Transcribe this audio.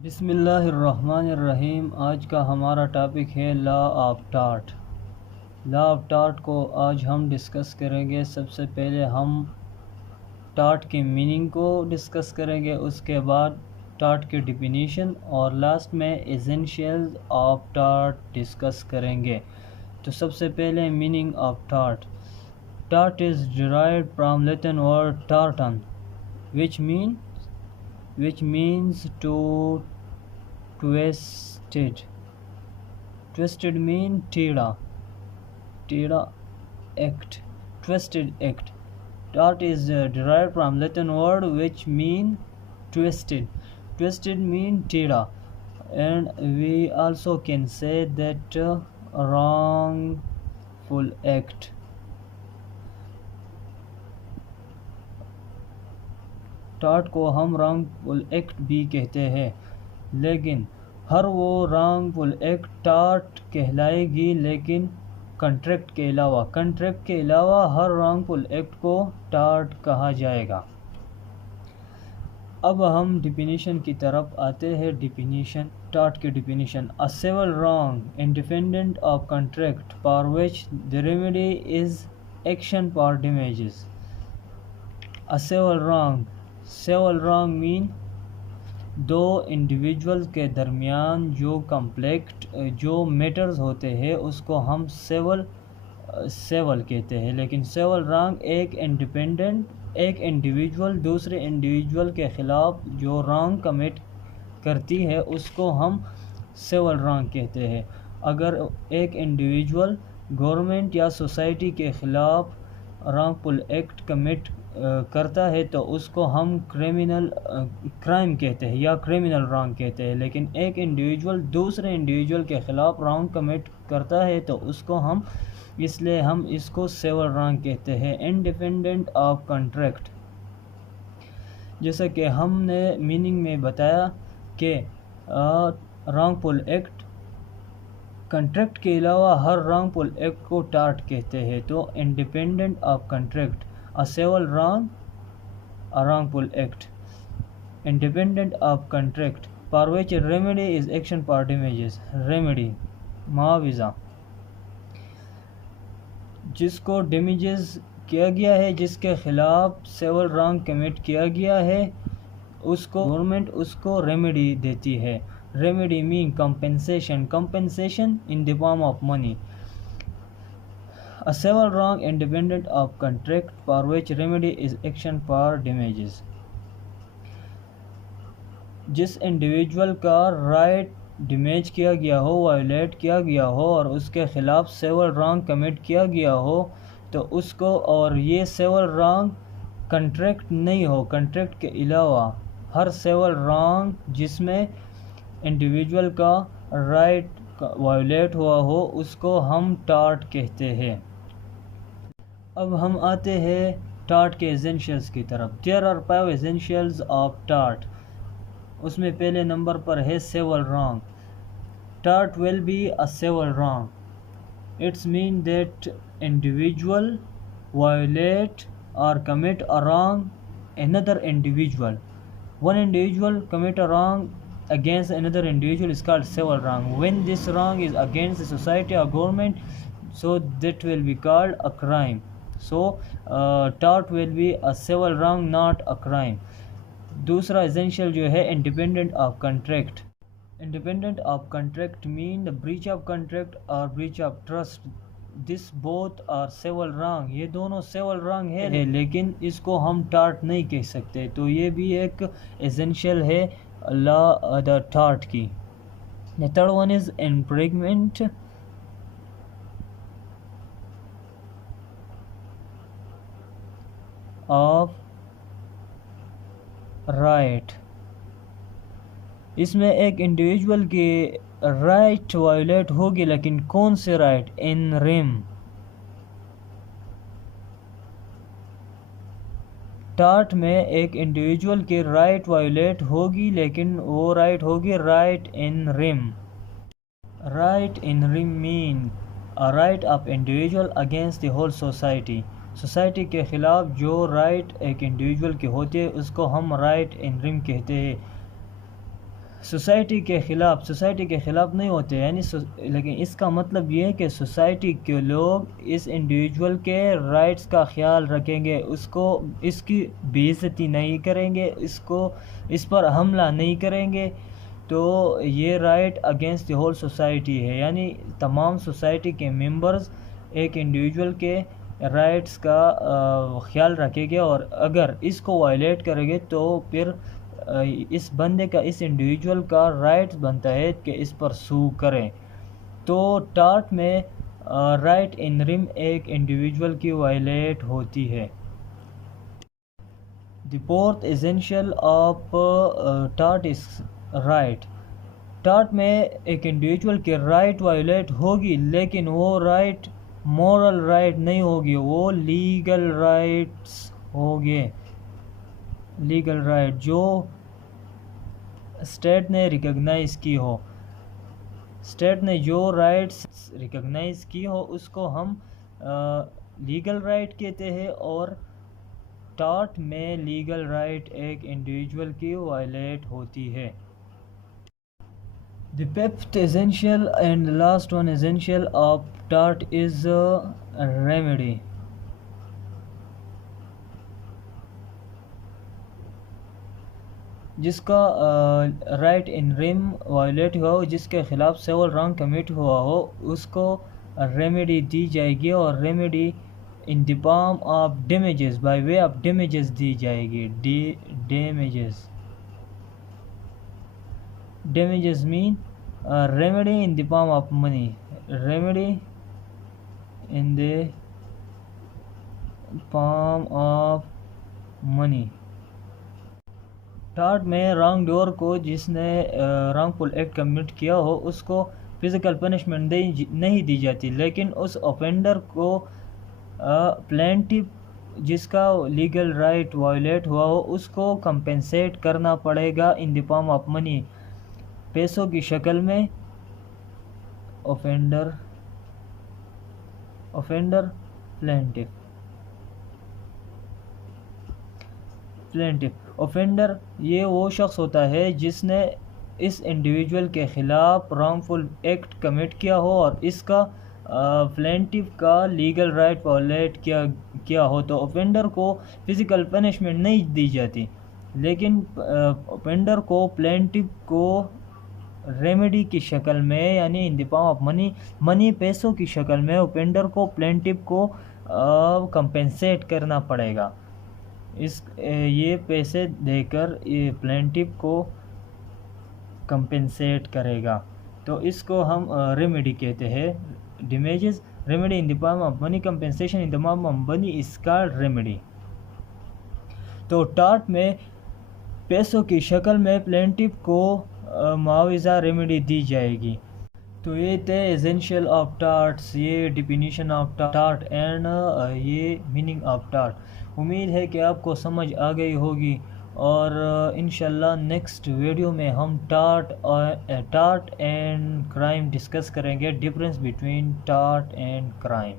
بسم اللہ الرحمن الرحیم۔ آج کا ہمارا ٹاپک ہے law of tarot. Law of tarot کو آج ہم ڈسکس کریں گے۔ سب سے پہلے ہم ٹارٹ کی میننگ کو ڈسکس کریں گے، اس کے بعد ٹارٹ کی ڈیفینیشن اور لاسٹ میں ایسینشیلز آف ٹارٹ ڈسکس کریں گے۔ تو سب سے پہلے meaning of tort. Tort is derived from Latin word tortum which means to twisted. Twisted mean teda act, twisted act. Tart is derived from Latin word which mean twisted. Twisted mean teda, and we also can say that wrongful act. Tarot کو ہم wrong فل act بھی کہتے ہیں، لیکن ہر وہ wrong فل act tarot کہلائے گی، لیکن کنٹریکٹ کے علاوہ ہر رانگ فل ایکٹ کو ٹارٹ کہا جائے گا۔ اب ہم ڈیفینیشن کی طرف آتے ہیں۔ ڈیفینیشن، ٹارٹ کی definition: A civil wrong independent of contract for which the remedy is action for damages. A civil wrong mean دو انڈیویجول کے درمیان جو میٹرز ہوتے ہیں اس کو ہم سیول کہتے ہیں، لیکن سیول رانگ ایک انڈیویجول دوسرے انڈیویجول کے خلاف جو رانگ کمٹ کرتی ہے اس کو ہم سیول رانگ کہتے ہیں۔ اگر ایک انڈیویجول گورنمنٹ یا سوسائٹی کے خلاف رانگ فل ایکٹ کمٹ کرتا ہے تو اس کو ہم کرائم کہتے ہیں یا کریمنل رانگ کہتے ہیں، لیکن ایک انڈیویجول دوسرے انڈیویجول کے خلاف رانگ کمٹ کرتا ہے تو اس لیے ہم اس کو سیول رانگ کہتے ہیں۔ انڈیپینڈنٹ آف کنٹریکٹ، جیسا کہ ہم نے میننگ میں بتایا کہ رانگ فل ایکٹ کنٹریکٹ کے علاوہ ہر رانگ فل ایکٹ کو ٹارٹ کہتے ہیں، تو independent of contract, a civil wrong, a wrongful act, independent of contract, for which a remedy is action for damages. Remedy معاوضہ، جس کو ڈیمیجز کیا گیا ہے، جس کے خلاف سیول رانگ کمٹ کیا گیا ہے، اس کو گورنمنٹ اس کو ریمیڈی دیتی ہے۔ Remedy means compensation in the form of money. A civil wrong independent of contract for which remedy is action for damages. جس انڈیویجول کا رائٹ ڈیمیج کیا گیا ہو، وائلیٹ کیا گیا ہو اور اس کے خلاف سیول رانگ کمٹ کیا گیا ہو تو اس کو، اور یہ سیول رانگ کنٹریکٹ نہیں ہو، کنٹریکٹ کے علاوہ ہر سیول رانگ جس میں انڈیویجول کا رائٹ وائلیٹ ہوا ہو اس کو ہم ٹارٹ کہتے ہیں۔ اب ہم آتے ہیں ٹارٹ کے ایسینشیلز کی طرف۔ There are 5 essentials of tort. اس میں پہلے نمبر پر ہے civil wrong. Tort will be a civil wrong. It's mean that individual violate or commit a wrong another individual. One individual commit a wrong against another individual is called civil wrong. When this wrong is against the society or government, so that will be called a crime. So tort will be a civil wrong, not a crime. دوسرا essential جو ہے independent of contract. Independent of contract mean the breach of contract or breach of trust. This both are civil wrong. یہ دونوں civil wrong ہے لیکن اس کو ہم tort نہیں کہہ سکتے، تو یہ بھی ایک essential ہے the tort کی۔ The third one is infringement of right. اس میں ایک انڈیویجول کی رائٹ وائلیٹ ہوگی، لیکن کون سے رائٹ؟ In RAM. ٹارٹ میں ایک انڈیویجول کی رائٹ وائلیٹ ہوگی، لیکن وہ رائٹ ہوگی right in rem. Right in rem means a right of individual against the whole society. Society کے خلاف جو رائٹ ایک انڈیویجول کے ہوتے ہیں اس کو ہم رائٹ ان ریم کہتے ہیں۔ سوسائٹی کے خلاف نہیں ہوتے، یعنی لیکن اس کا مطلب یہ ہے کہ سوسائٹی کے لوگ اس انڈیویجول کے رائٹس کا خیال رکھیں گے، اس کی بے عزتی نہیں کریں گے، اس پر حملہ نہیں کریں گے، تو یہ right against the whole society ہے، یعنی تمام سوسائٹی کے ممبرز ایک انڈیویجول کے رائٹس کا خیال رکھیں گے، اور اگر اس کو وائلیٹ کریں گے تو پھر اس بندے کا، اس انڈیویجول کا رائٹس بنتا ہے کہ اس پر سو کریں۔ تو ٹارٹ میں رائٹ ان رم ایک انڈیویجول کی وائلیٹ ہوتی ہے۔ The fourth essential of tort is right. Tort میں ایک انڈیویجول کی رائٹ وائلیٹ ہوگی، لیکن وہ رائٹ مورل رائٹ نہیں ہوگی، وہ لیگل رائٹس ہوگے، لیگل رائٹ جو اسٹیٹ نے ریکگنائز کی ہو، اسٹیٹ نے جو رائٹس ریکگنائز کی ہو اس کو ہم لیگل رائٹ کہتے ہیں، اور ٹارٹ میں لیگل رائٹ ایک انڈیویجول کی وائلیٹ ہوتی ہے۔ The fifth essential and last one essential of tort is remedy. جس کا رائٹ ان رم وائلیٹ ہوا ہو، جس کے خلاف سیول رانگ کمٹ ہوا ہو، اس کو ریمیڈی دی جائے گی، اور remedy in the form of damages, by way of damages دی جائے گی۔ ڈیمیجز مین remedy in the form of money، remedy in the form of money۔ Tarot میں رانگ ڈور کو، جس نے رانگ فل ایکٹ کمٹ کیا ہو، اس کو فزیکل پنشمنٹ نہیں دی جاتی، لیکن اس اوفینڈر کو پلینٹف جس کا لیگل رائٹ وائلیٹ ہوا ہو اس کو کمپنسیٹ کرنا پڑے گا ان دی فارم آف منی، پیسوں کی شکل میں۔ اوفینڈر پلینٹف اوفینڈر یہ وہ شخص ہوتا ہے جس نے اس انڈیویجول کے خلاف رانگ فل ایکٹ کمٹ کیا ہو، اور اس کا پلینٹف کا لیگل رائٹ وائلیٹ کیا ہو، تو اوفینڈر کو فزیکل پنشمنٹ نہیں دی جاتی، لیکن اوفینڈر کو پلینٹف کو ریمیڈی کی شکل میں، یعنی ان دی فارم آف منی پیسوں کی شکل میں اوفینڈر کو پلینٹف کو کمپنسیٹ کرنا پڑے گا، یہ پیسے دے کر یہ پلینٹف کو کمپنسیٹ کرے گا، تو اس کو ہم ریمیڈی کہتے ہیں۔ Damages remedy in the form of money, compensation in the form of money is called remedy. تو ٹارٹ میں پیسوں کی شکل میں پلینٹف کو معاوضہ ریمیڈی دی جائے گی۔ تو یہ تھے ایسینشیل آف ٹارٹس، یہ ڈیفینیشن آف ٹارٹ اینڈ یہ میننگ آف ٹارٹ۔ امید ہے کہ آپ کو سمجھ آ گئی ہوگی، اور انشاءاللہ نیکسٹ ویڈیو میں ہم ٹارٹ اینڈ کرائم ڈسکس کریں گے، difference between tarot and crime.